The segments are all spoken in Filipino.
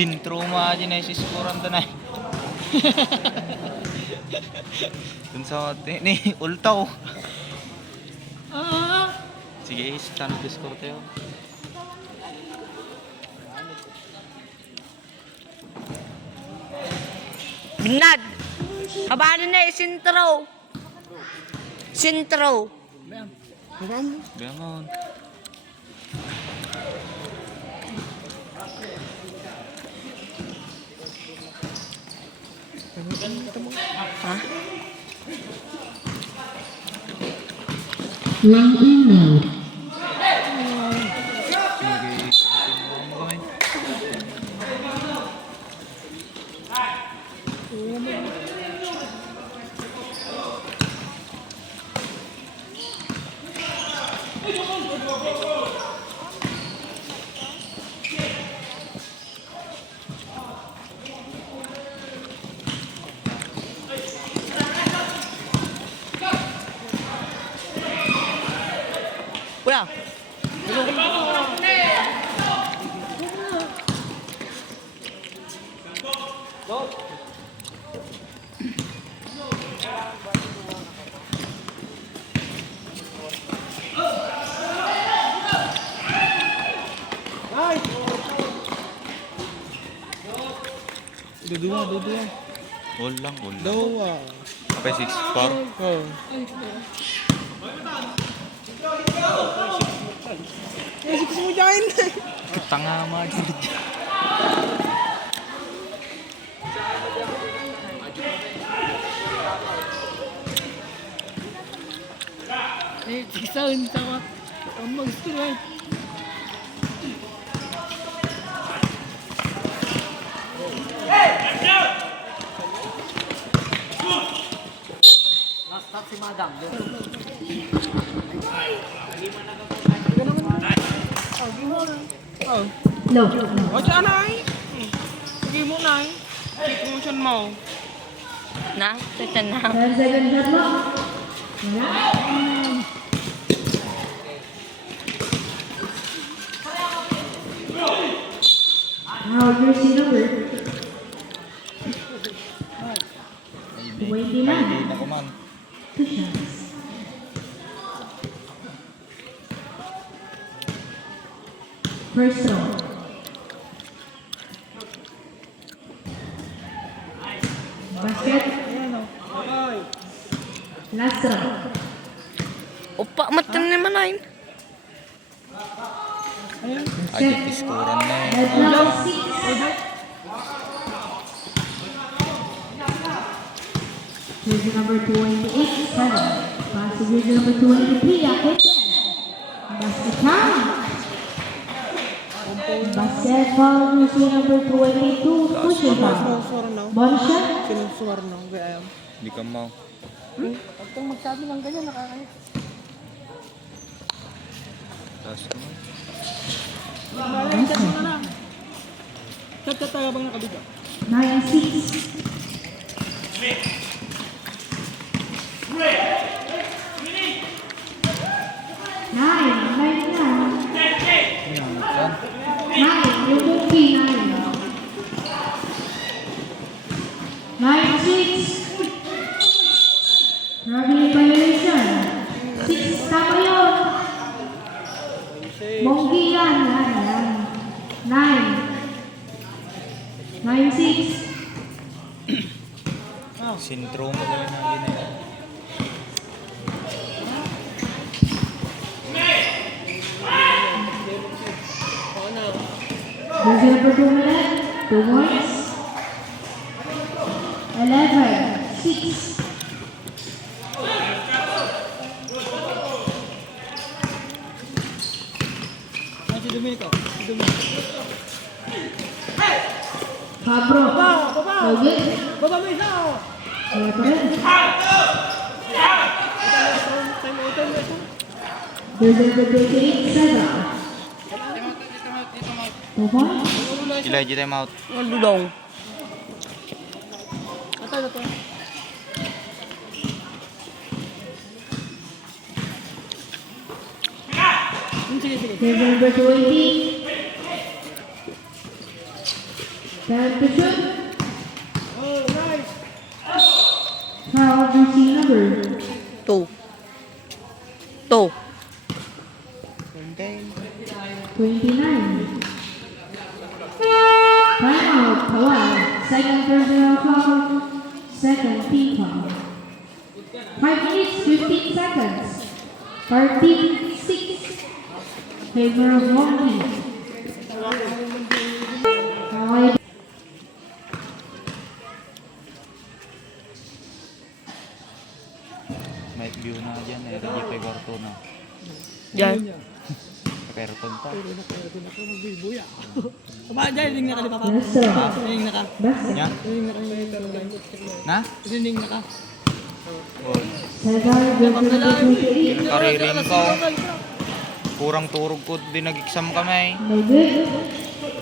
Sintro maaji na isiskuran tanay. Dun sa ni ultaw. Sige, stand score tayo. Binad! Kabalo na eh, sintro! Sintro! Biamon. Ha? Line in mode. Kuya! Dua. All lang. Dua. Apa 6-4? Oh. Six mo dyan. Ketanga maaji. Siksaan sama. Ang mag-score. Low. O dyan ay. Sige mo na ay. Kick motion mo. Na? Tata na. 10 seconds shot mo. Wala. Now, jersey number 29. Hindi na kuman. 2 shots. First throw. Basket. Last throw. Opa, matan naman ay. Aja iskuran na. Red number 6. Jersey number 28, 7. Pass to jersey number 23, Akit. Basket time. Basket foul, jersey number 22, push it foul. Bonus shot. Sinusuwar na. Gaya. Hindi ka mau. Huwag kang magsabi ng ganyan. Nakakaya. Taas mo. Chat mo na lang. Chat tayo bang nakabigay? 9-6. Nine yung cookie, 9. 9-6. Traveling violation. 6, tama yun. Monggi yan. 9. 9-6. Sintro mo gawin na yun. Jersey number 2 minute. 2 points. 11-6. Si Domenico. Fabro. Lagi. Baba mo isa. Wala pa rin. Time out mo isa. Jersey number 28, 7. 2 points. Kila aja time out. Ano daw? Atay na to. Sige. Jersey number 20. Time to shoot. Foul jersey number 2. 2. 29. Timeout, Hawaii. Second personal foul. Second team foul. 5 minutes, 15 seconds. 13-6. Favor of one team. Hawaii. May view na dyan eh. Hindi pa garto na. Diyan. Perton pa. Kumain dyan, hindi na ka, di ba pa? Yes, sir. Hindi na ka. Best. Nya? Na? Hindi na ka. Oh. Cesar, jersey number 28. Kariring ko. Kurang turog ko. Di nag-exam kami. No good.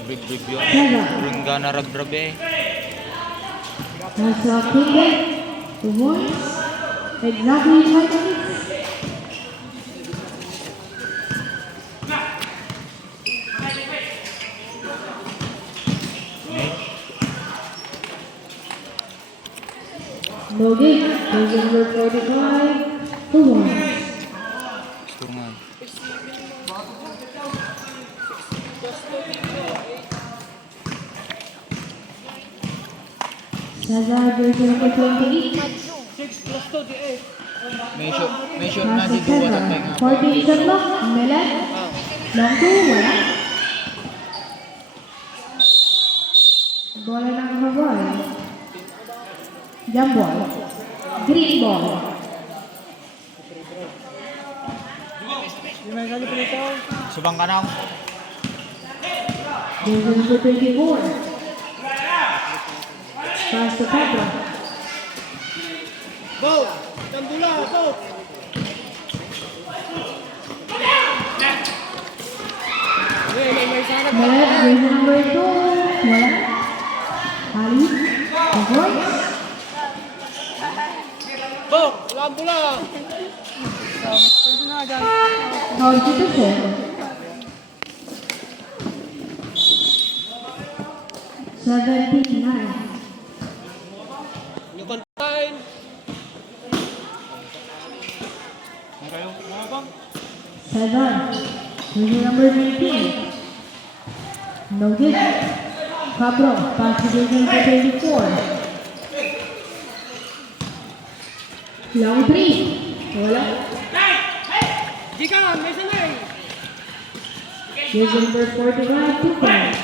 Big yun. Cesar. Kurang gana rag-rab eh. Nasa King 2 points. Exactly 5 minutes. No good. Jersey number 45. 2 points. Gusto nga. Cesar, jersey number 28. May shot na Nasa di duwa Cesar. tatay nga. 14 shot clock. Melet. Long 2. Wala. Bola ng Hawaii. Jump ball. Green ball. Subang ka na. Jersey number 24. Pass to Pedro. Melet, jersey number 2. Wala. Ali. The voice. Foul to the center. 17-9. Cesar, jersey number 19. No good. Pablo, pass to jersey number 24. Long 3. Wala. Jersey number 45, 2 points.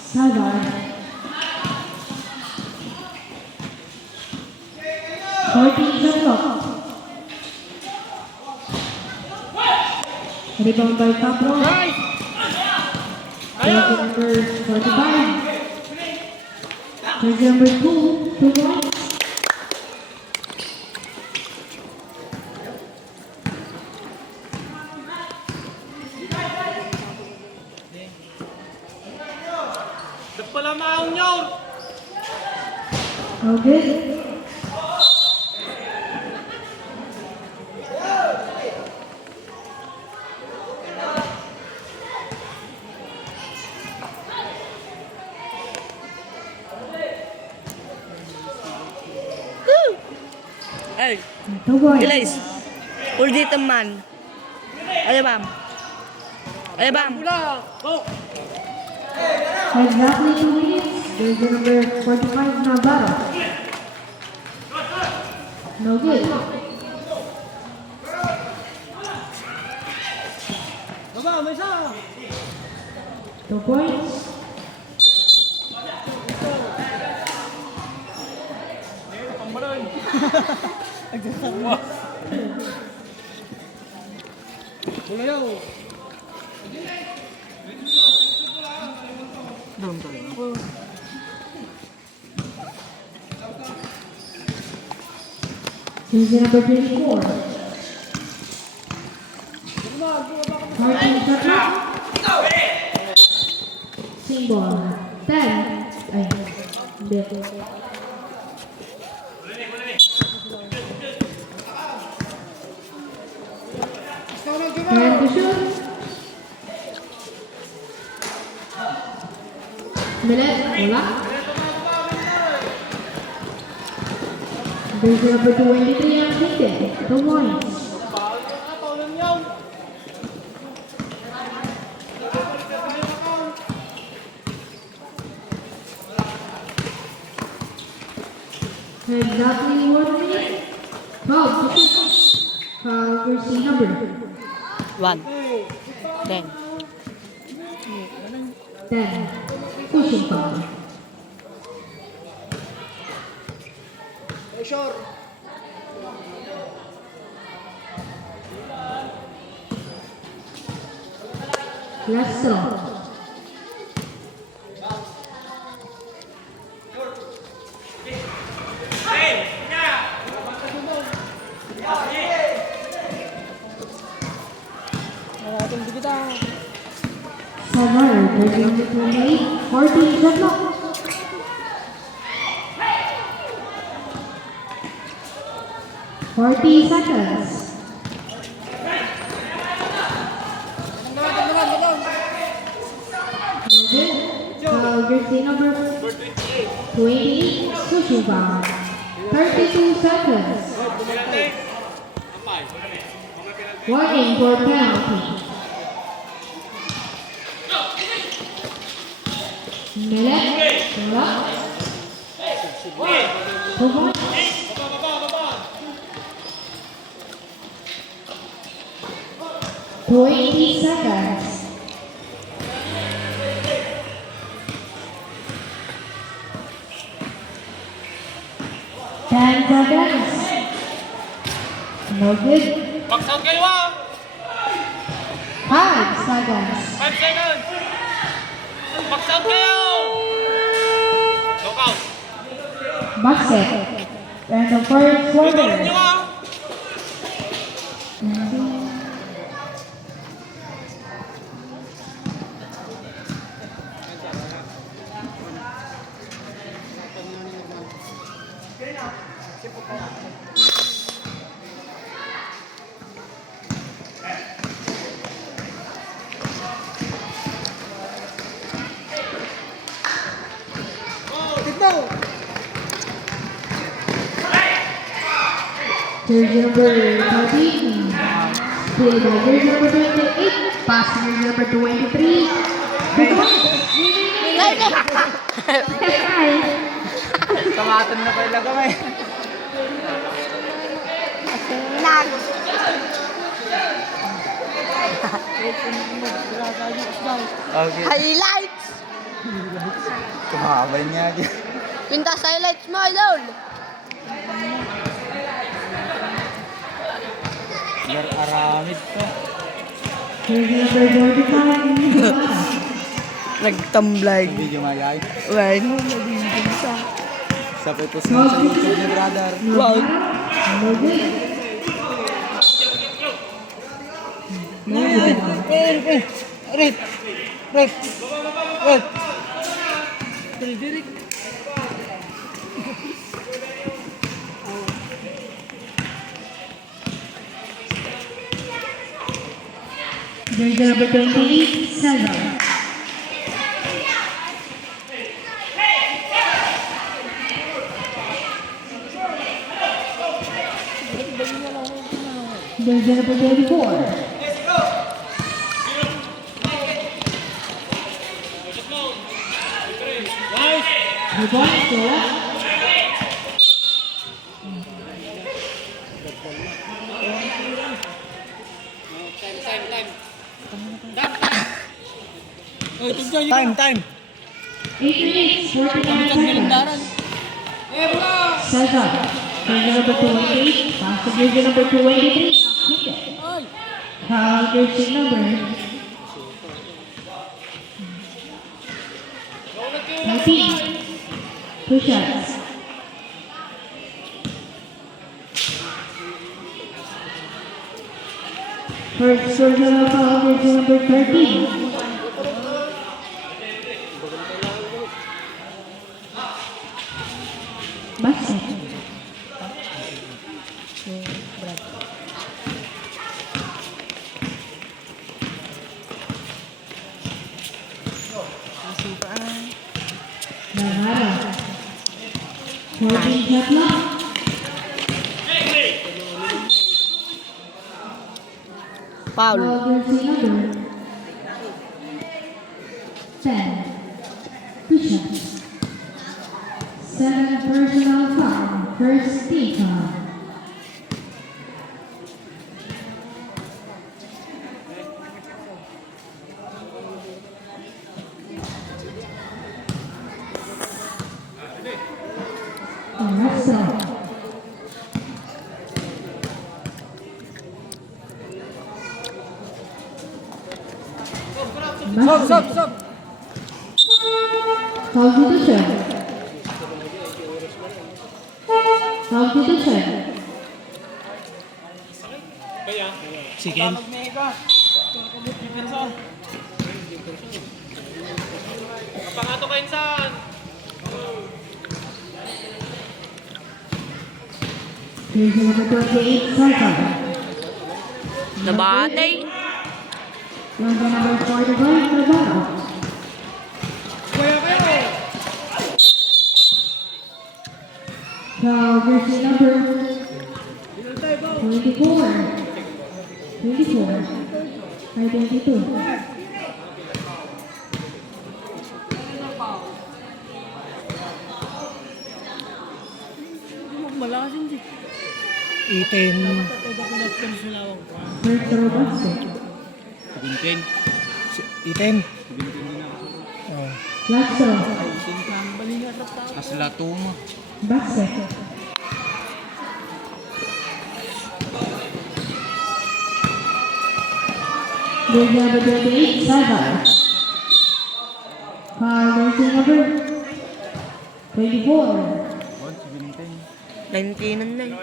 Cesar. 14 shot clock. Rebound by Pablo. Jersey number 45. Jersey number 2, 2 points. Okay. Ay, 2 points. guys. Hold dito man. Ayo, bam. Ayo, bam. Exactly 2 minutes. Jersey number 45, Navarro. No good. Two points. Jersey number 24. 14 seconds. Single. 10. Ay, hindi. Time to shoot. Milet, wala. Jersey number 23 ang higit. 2 points. Exactly 1 minute. 12. Jersey number 1. 10. 10. Pushing foul. Last throw. Savard, jersey number 28, 14 shot clock. Seconds. Jersey number 28, pushing foul. 32 seconds. Warning for penalty. Milet, wala. 2 points. Seconds. Ten seconds. No good. Box out kayo ah! 5 seconds. 5 seconds! Box out kayo! Look out! Basket. And the first Tutulog quarter. nyo ah! Jersey number 13. Played by jersey number 28. Pass jersey number 23. Kamatan na pala kami. Okay. Highlights! Kumabay niya dyan. Pintas highlights mo, idol! Aramid pa. Jersey number 45. Nagtamblay. Hindi mayay. Well, nabibigyan sa... Sa putos na sa YouTube niya, brother. Wow. No good. Rit! Jersey number 28. Cesar. Jersey number 24. The point is Time! 8 minutes, 49 seconds. Cesar, jersey number 28, pass to jersey number 23, kick it. Foul jersey number 19. 2 shots. First personal foul jersey number 13. Basket. Foul. Jersey number 10. Push-ups. 7 personal foul. First team foul. Russell. Substitution. Sige. Pangato kayo saan? Jersey number 28, Salva. Nabate. Jersey number 45, Navarro. Foul, jersey number 24. 24. By 22. Malakas hindi. Itin. First throw basket. Itin. Itin. Oh. Last throw. Kasla tuma. Basket. Jersey number 28, Salva. Foul, jersey number 24. 19 na eh.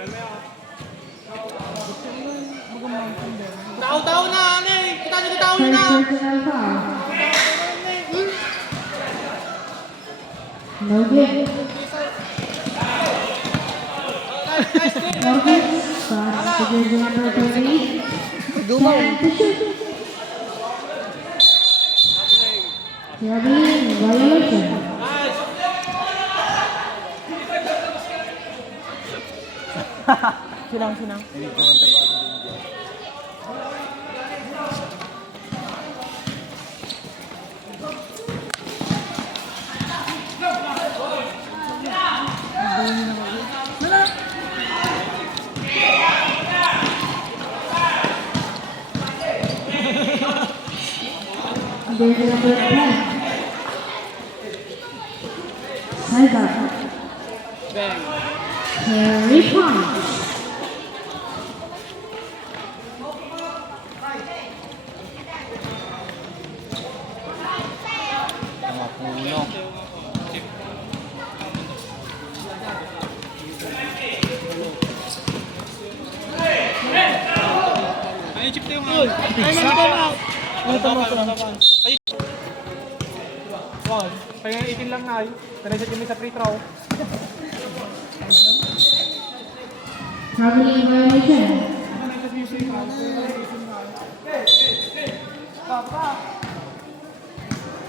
Tao-tao na, ano eh. Kita nyo tao First na. personal foul. No good. Morgan, pass to jersey number 38. Dumaw. Time to shoot. Traveling violation. Sinang. Jersey number 10. Salva. Harry Pons. Mga puno. Ay, chip tayo nga. Ay, mga Ay. Wow, kaya 18 lang na ay. Diretso kami sa free throw. Traveling violation.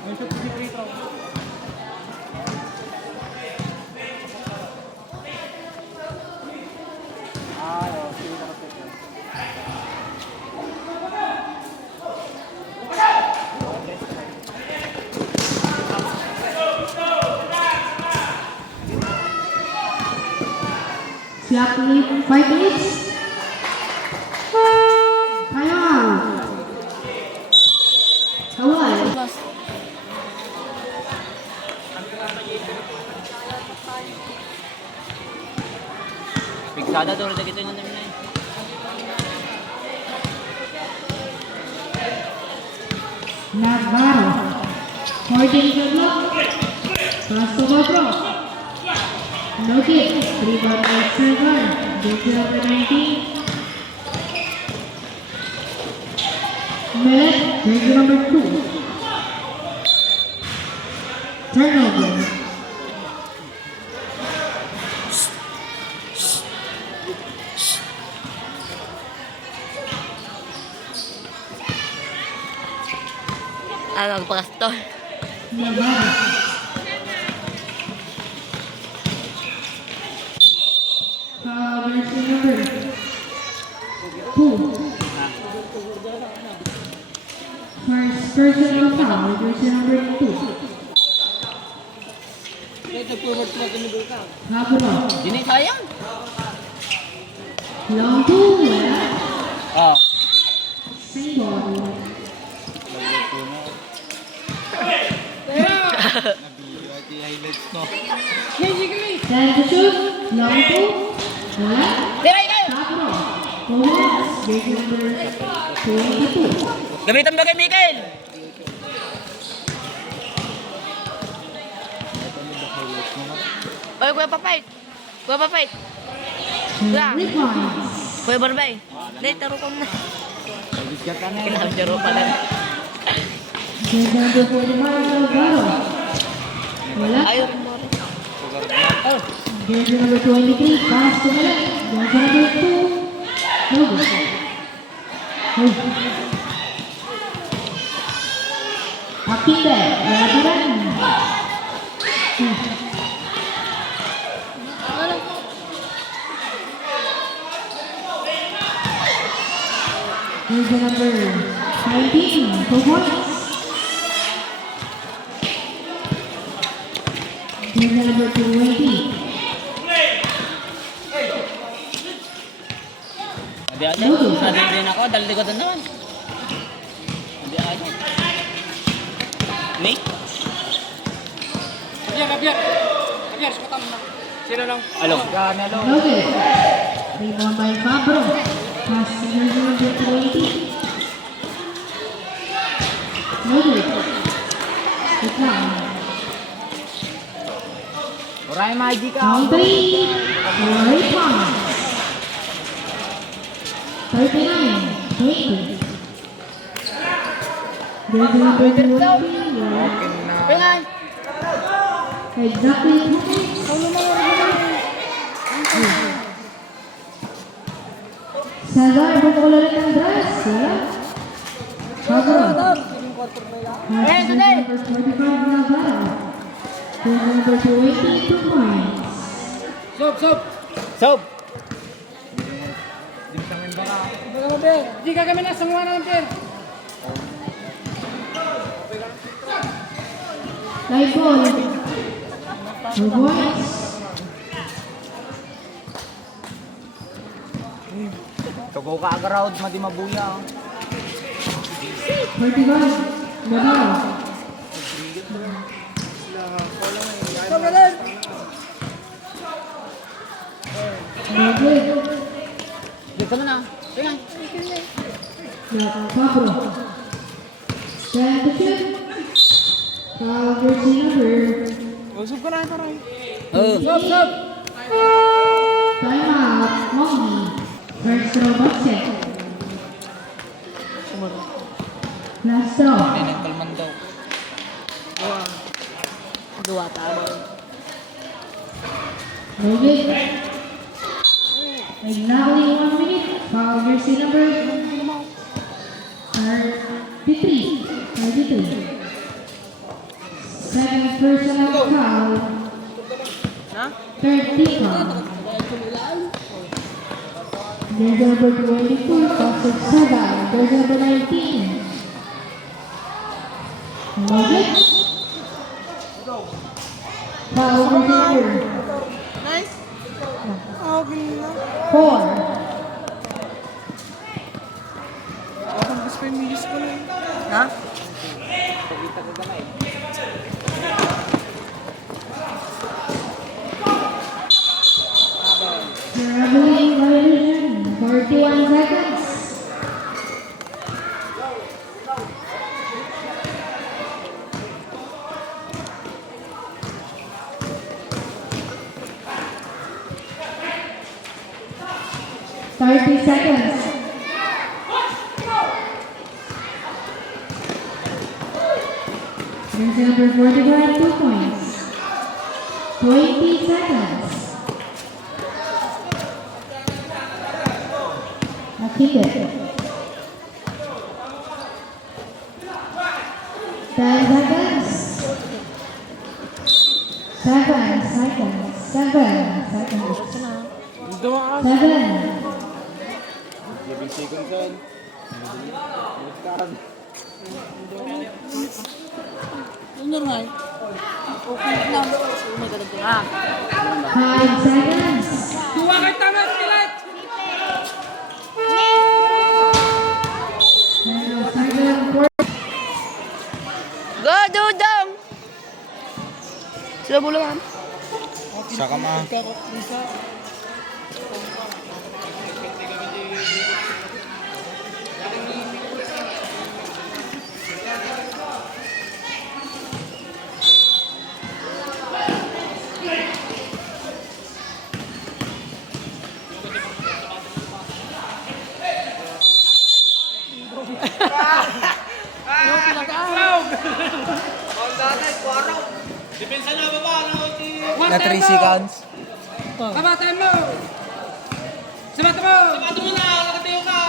May shoot si free throw. Clock lead 5 minutes. Timeout. Hawaii. Pigsada tulad na kita nyo namin na eh. Navarro. Holding the block. Pass to Motro. No kick. Rebound by Server. Jersey number 19. Millet. Jersey number 2. Turnover. Magpakastor. Navarro. Jersey number 2. personal foul, jersey number 2. Habro. Hindi sayang. Long two, wala. Ah. Same ball. Nabili highlights mo. Time to shoot. Long two, wala. Tiray kayo! Habro. Pumas, jersey number 22. Gamitan mo kay Mikael! Oy, Kuya Papayt! Kuya Papayt! Lang. Rebounds. Kuya Barbay! Hindi, taro ko na. Bigyan ka na. Kailangan taro pa lang. Jersey number 45, Alvaro. Wala. Ayaw rin mo rin. Jersey number 23, pass to Malay. Jersey number 2, no good. Akinde, wala pa rin. Jersey number 19, 2 points. Jersey number 20. Hindi ate, sadin din ako, dali ko doon naman. Hindi ate. Ni? Sino lang? Along. Noted. Rebound by Fabro. Pass to jersey number 20. Noted. Good time. Uray, magic ka. Round 3. Right one. 39. 20. Jersey number 20. Pingan! Exactly. Cesar, buto ko lang ng dress. Wala. Fabro. Pass to number 45 Navarro. Jersey number 20, 2 points. Sob! Di ka kami na, samuha na lang, Per. Live ball. 2 points. Tugo ka crowd, madi mabuya. 45. Navarro. No good. Dito mo na. Pingan! Fabro. Time to shoot. Foul jersey number. Usap ka na, taray. Oh. Time out. Mongi. First throw basket. Last throw. Mental man daw. Dua tama. No good. Exactly 1 minute. Foul jersey number 33. 33. Second personal foul. Third team foul. Jersey number 24, pass of Saba. Jersey number 19. No good. Foul jersey number Nice. Oh, ganda. 4. Ang gusto yung milis ko lang. Ha? Traveling violation. 41 seconds. Thirty seconds. Jersey number 45, 2 points. 20 seconds. Akinde. 10 seconds. 7 seconds. 7 seconds. Dumaan. 7. 11 seconds on. Normal. Okay na. May ganito na. 5 seconds. Tuwa kay tama, Pilat! Second quarter. Go, Dudong! Sila bulangan. Sa kama. Na 3 seconds. Kabataan mo! Sabato mo! Sabato mo na! Nakatayo ka!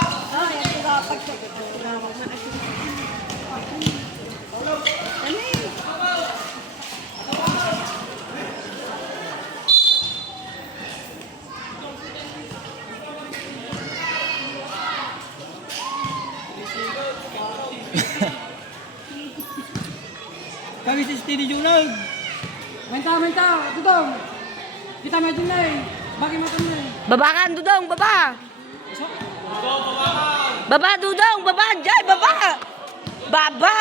Kami si Stevie Junag. Menta, tutong. Kita maju nih. Bagi makan nih. Babakan, Dudong, baba! Baba, Dudong, baba! Jai, baba! Baba!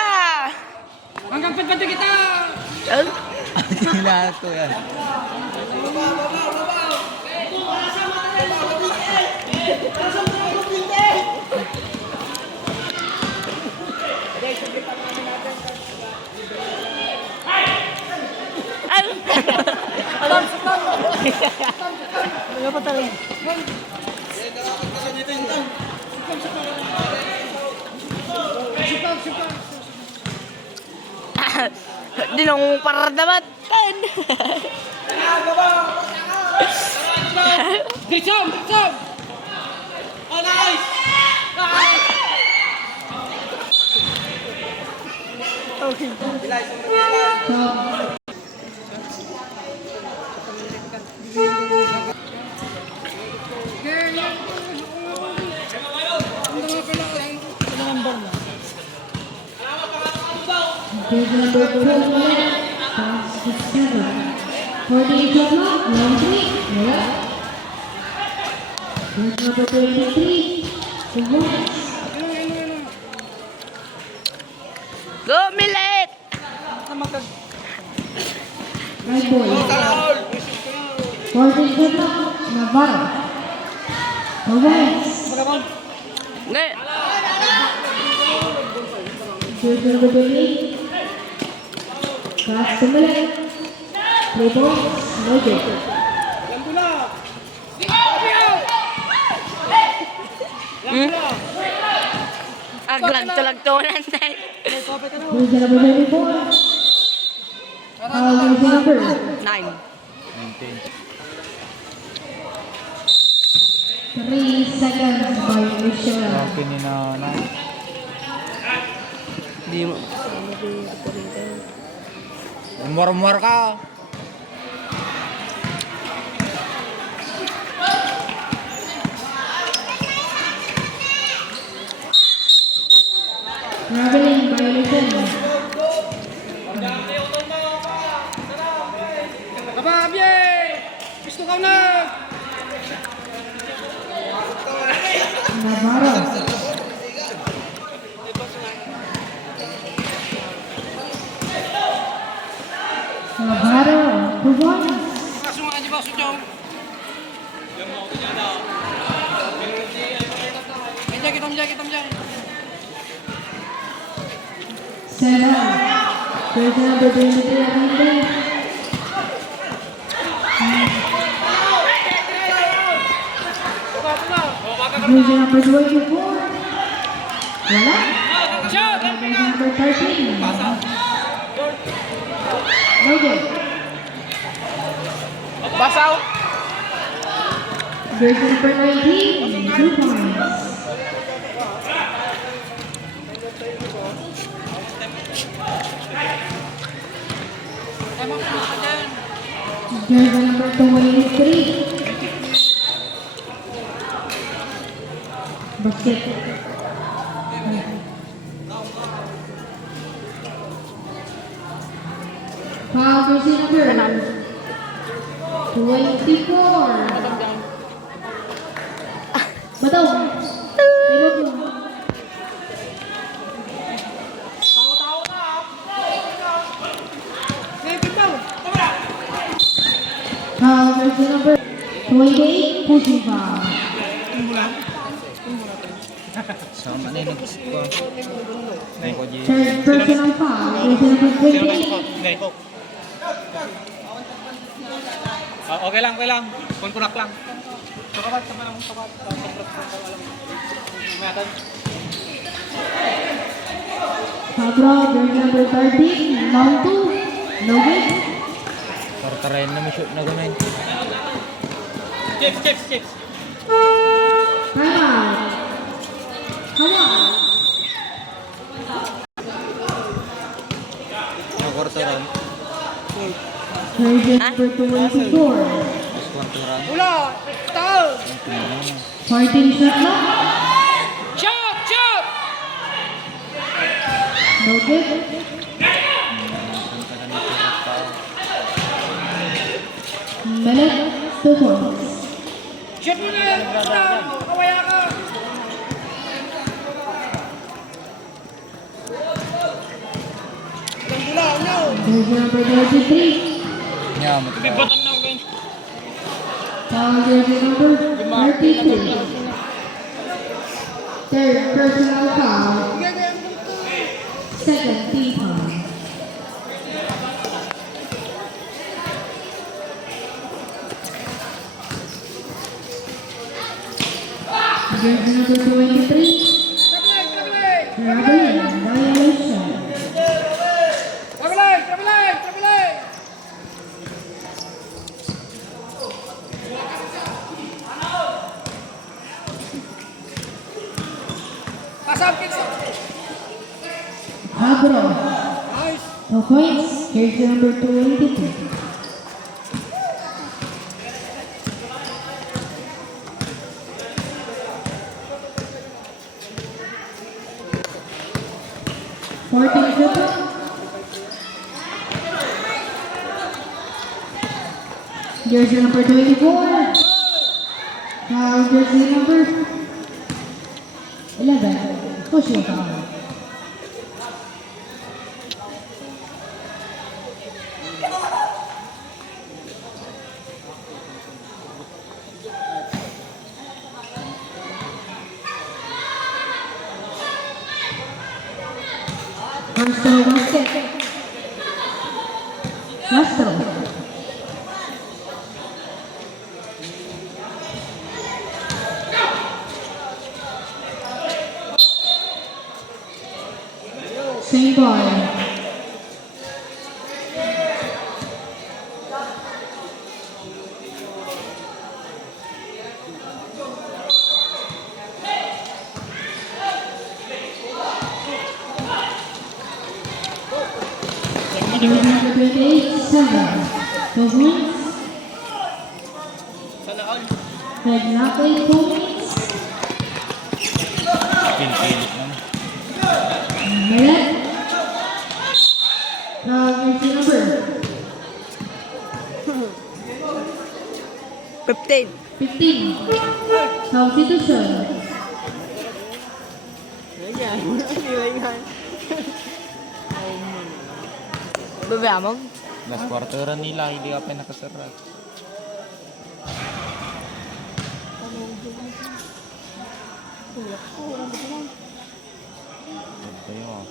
Hanggang pagpati kita. Eh? Gila to yan. Ano pa talaga? Dinong paradamatan. Gitsam! Oh, nice! Big number 4, pass to 7. 48 o'clock, round 3, wala. Big number 23, to 1. Go, Milet! Right boy. 48 o'clock, Navarro. Alright. Ngay. Big number 28. Pass to Milet. Play ball, no good. Aglag-tulag-tulan tayo. Jersey number 24. Jersey number 9. 3 seconds by Michelle. Grabe ni nanay. Di mo. Umar-umar ka. Traveling by Michelle. Kababye! Gusto ka na! Navarro. Navarro, good one. Langsung aja ba, Suchong? Kita menjadi. 7. Jersey number 23 Armando. Jersey number 24. Wala. Jersey number 13. No good. Basaw! Jersey number 19. 2 points. Jersey number 23. Basket. number 24. Bato. Tibok mo. Jersey number 28, pushing foul. Sama na yung nag-isip ko. Ako, G. Third personal foul, jersey number 28. Okay lang, okay lang. Konkurak lang. Pablo, jersey number 13, round 2. No good. Tartarayan na may shoot na ganun. Chips, chips, chips. Time out. Hawaii. Quarteran. Jersey number 24. Mas quarteran. Ula! Tao! 14 shot clock. Chop! Chop! No good. Melet, 2 points. Shoot mo na yan! Kawaya ka! Gandula, no! Jersey number 33. Yeah, matibay. Bottom na again. Foul jersey number 32. Third personal foul. Second team foul. Jersey number 23. Traveling violation. Traveling! Traveling! Traveling! Pasang pizza! Agro. Nice! 2 points. Jersey number 22. Jersey number 24. Jersey number 11. Pushing foul. Castro basket. Castro. Same ball. Jersey number 28, 7. 12 points. Red Lock 8 points. Pilit naman. Melet. Jersey number 15. 15. Substitution. Babamog. Last quarteran nila, hindi ka pa nakasarat. Ito yun.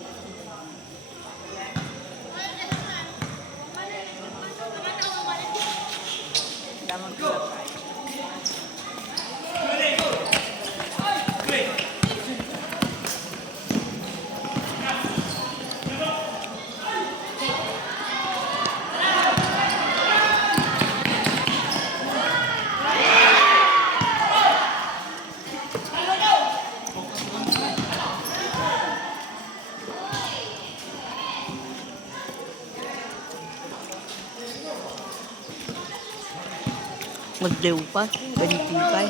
Magdew pa. Ganiti pa.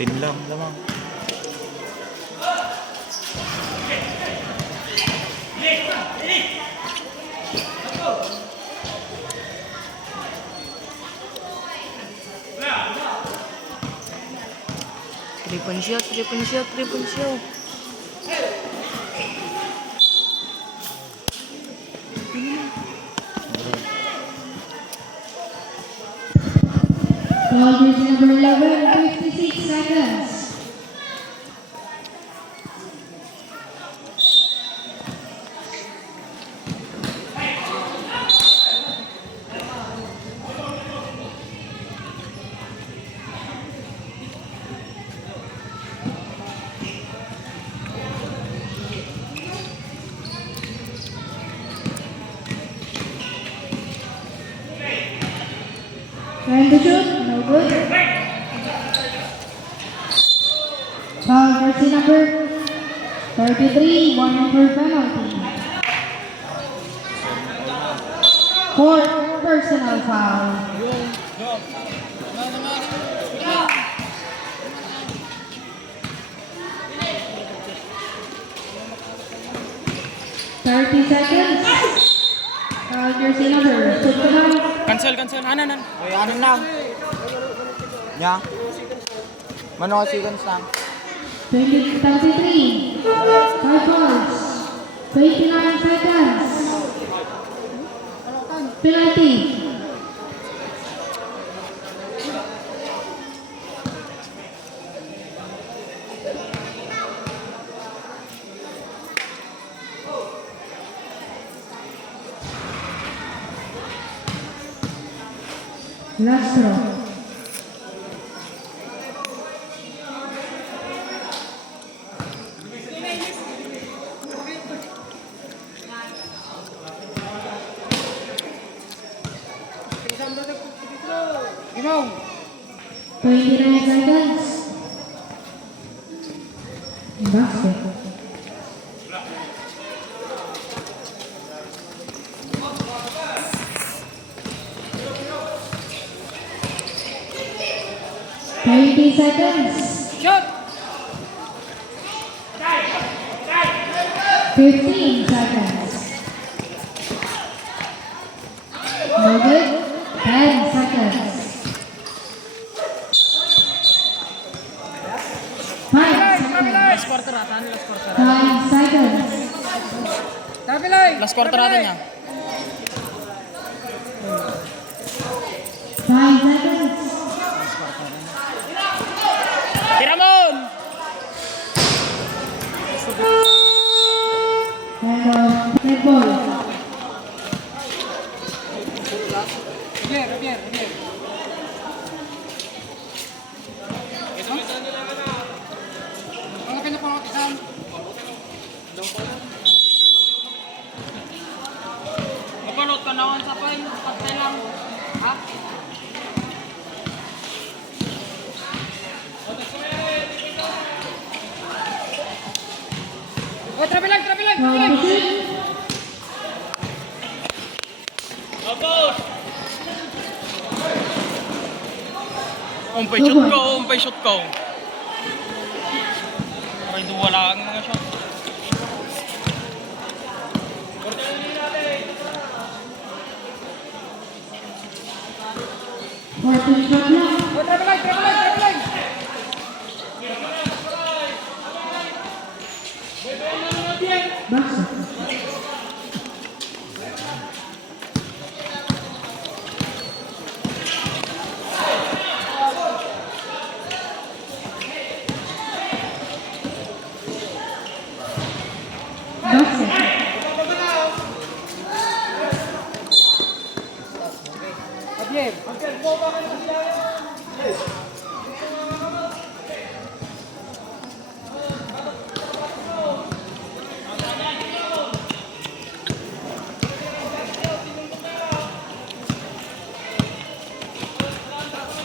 14 lang lamang. Triple shot, triple shot, triple shot. Ball jersey number 11, 56 seconds. Trying to shoot, no good. Foul jersey number 33, one for penalty. Fourth personal foul. 30 seconds. Foul jersey number 59. Cancel. Anan. Uy, ano na? Nya? Mano kasi seconds lang? 23. 5 fouls. 29 seconds. Penalty. Last throw. Ginaw. 29 seconds. Basket. Seconds. Shot. 15 seconds. No good. 10 seconds. 5 seconds. Last quarter atan, last quarter. 5 seconds. Tapilay. Last quarter natin niya. 5 seconds. Tiramon! And red ball. Javier. Ang kanya pangatisan. Kapalot ka naman sa pain, patay lang. Ha? Oh, trapilag. Foul to shoot. Umpay shoot ko. Parang wala ang mga shot. Fourteen shot clock. Oh, trapilag. Basket. Javier.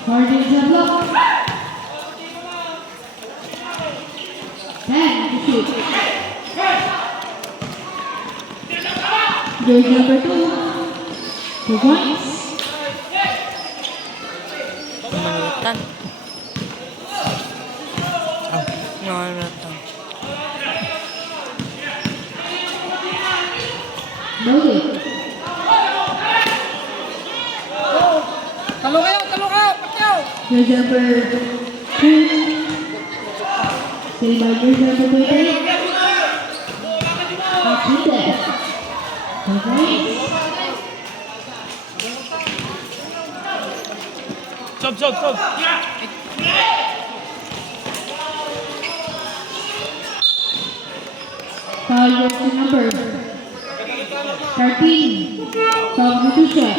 Holding the block. 10 to shoot. Jersey number 2. 2 points. Manutan. Manutan. No hit. Talo kayo. Patyo. Jersey number 2. Saved by jersey number 28. Hernandez. 2 points. Sob. Foul jersey number 13. Substitution.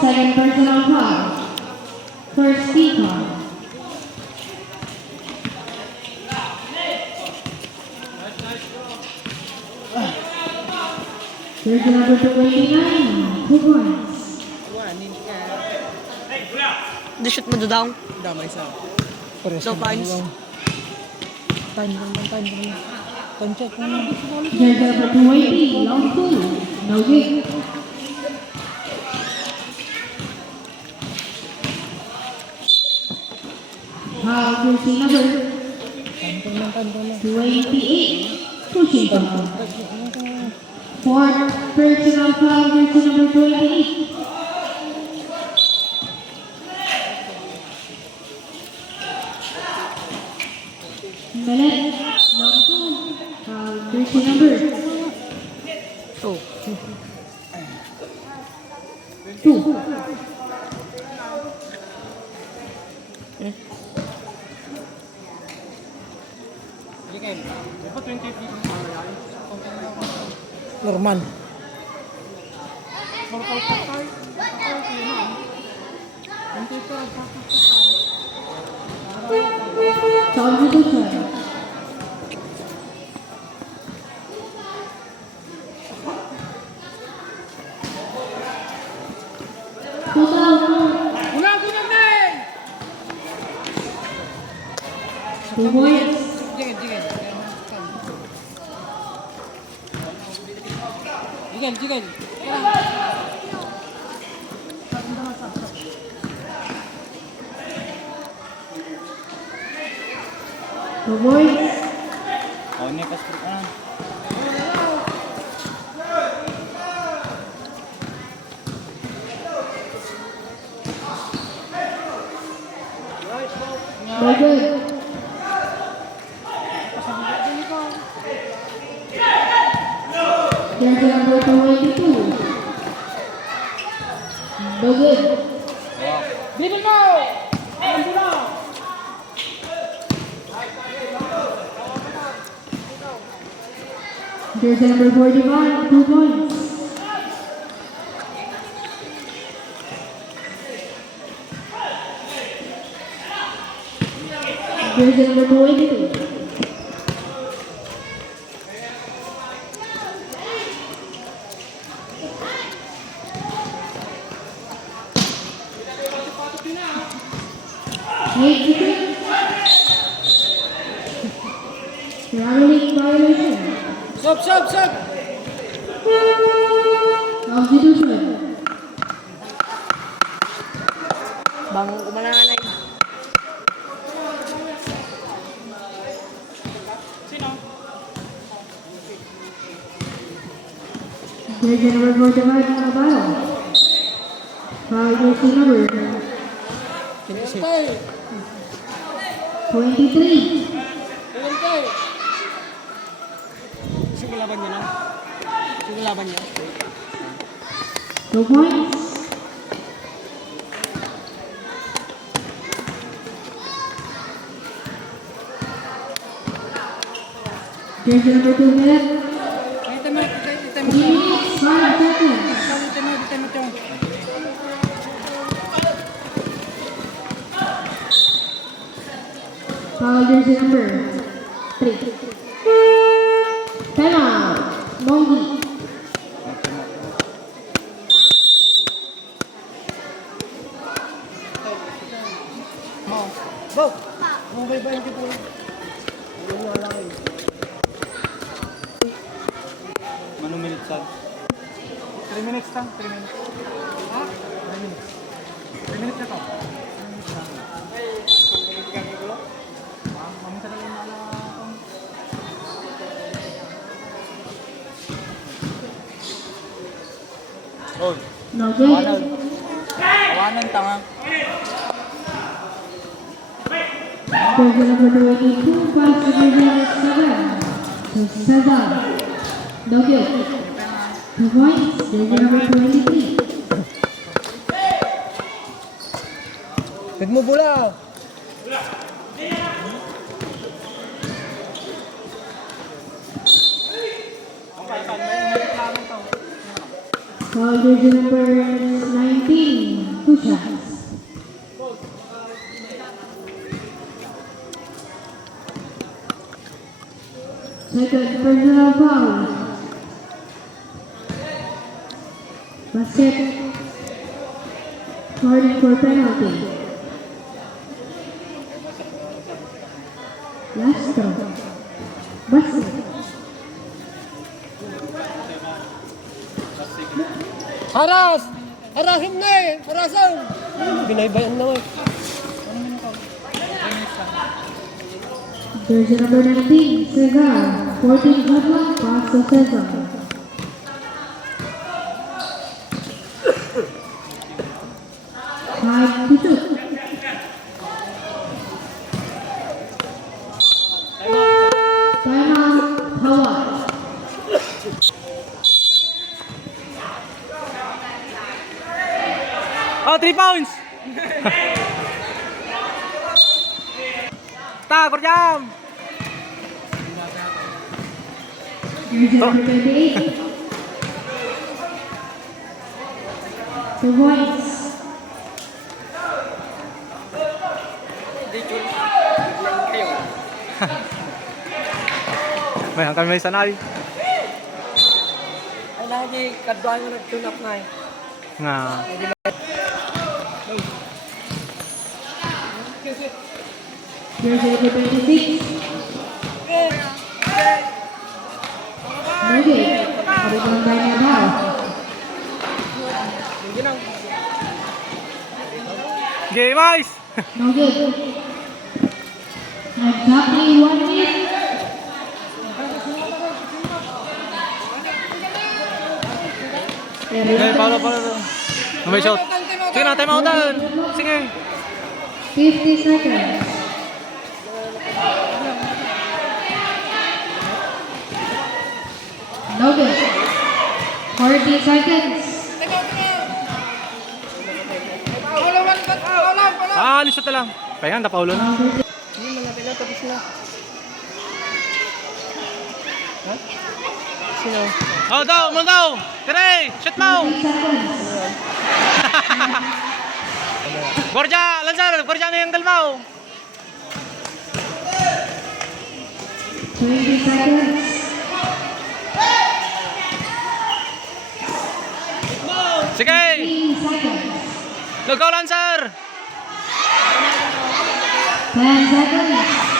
Second personal foul. First team foul. Jersey number 29. 2 points. The shoot mo down. Damay sa. No points. Time check. Jersey number 280. Long 2. No good. Foul jersey number 288. Pushing foul. Fourth personal foul jersey number 28. Malet, long 2. Foul jersey number 2. Normal. Substitution. Total Unang na eh! 2 points. Jigel. Two points. Oh, ini pas na. No good. Jersey number 282. No good. Dito mo! Alam mo na! Jersey number 41. 2 points. Jersey number 282. Traveling violation. Stop! Substitution. Bangon ko mananay. Jersey number 45 on the battle. Foul jersey number 23. Sige laban niya lang. 2 points. Jersey number 2 minute. 3 minutes, 5 seconds. Foul jersey number 3. Time out. Mongi. Manu minute sad. 3 minutes lang. 3 minutes. Ha? 3 minutes. 3 minutes na to. Oh, No good. Awanan tanga. Jersey number 22, pass to jersey number 7. To Cesar. No good. 2 points, jersey number 23. Pag mo bola. Foul jersey number 19, 2 shots. Second personal foul. Basket. Calling for penalty. Last throw. Basket. Haras! Harasin na eh! Harasan! Binaybayan naman. Jersey number 19, Cesar. 14 hot one, pass to Cesar. Five to shoot. Timeout, Hawaii. Oh, 3 pounds! Tagor jam! Jersey number 28. 2 points. May hanggang may sanay. Ay, lagi, kadwaan mo nag-tune-up na eh. Nga. Jersey number 26. No good. Rebound by Navarro. Game ice! No good. Exactly 1 minute. Sige, palo to. May shot. Sige na, time out down. Sige. 50 seconds. No good. 40 seconds. Alis shot na lang. Pahingan, napaulo na. Oh, daw, mo daw. Tire, shoot mo. 30 seconds. Gorja, Lanzar, Gorja na yung dalmaw. 20 seconds. Sige. 15 seconds. Lugaw, Lanzar. 10 seconds.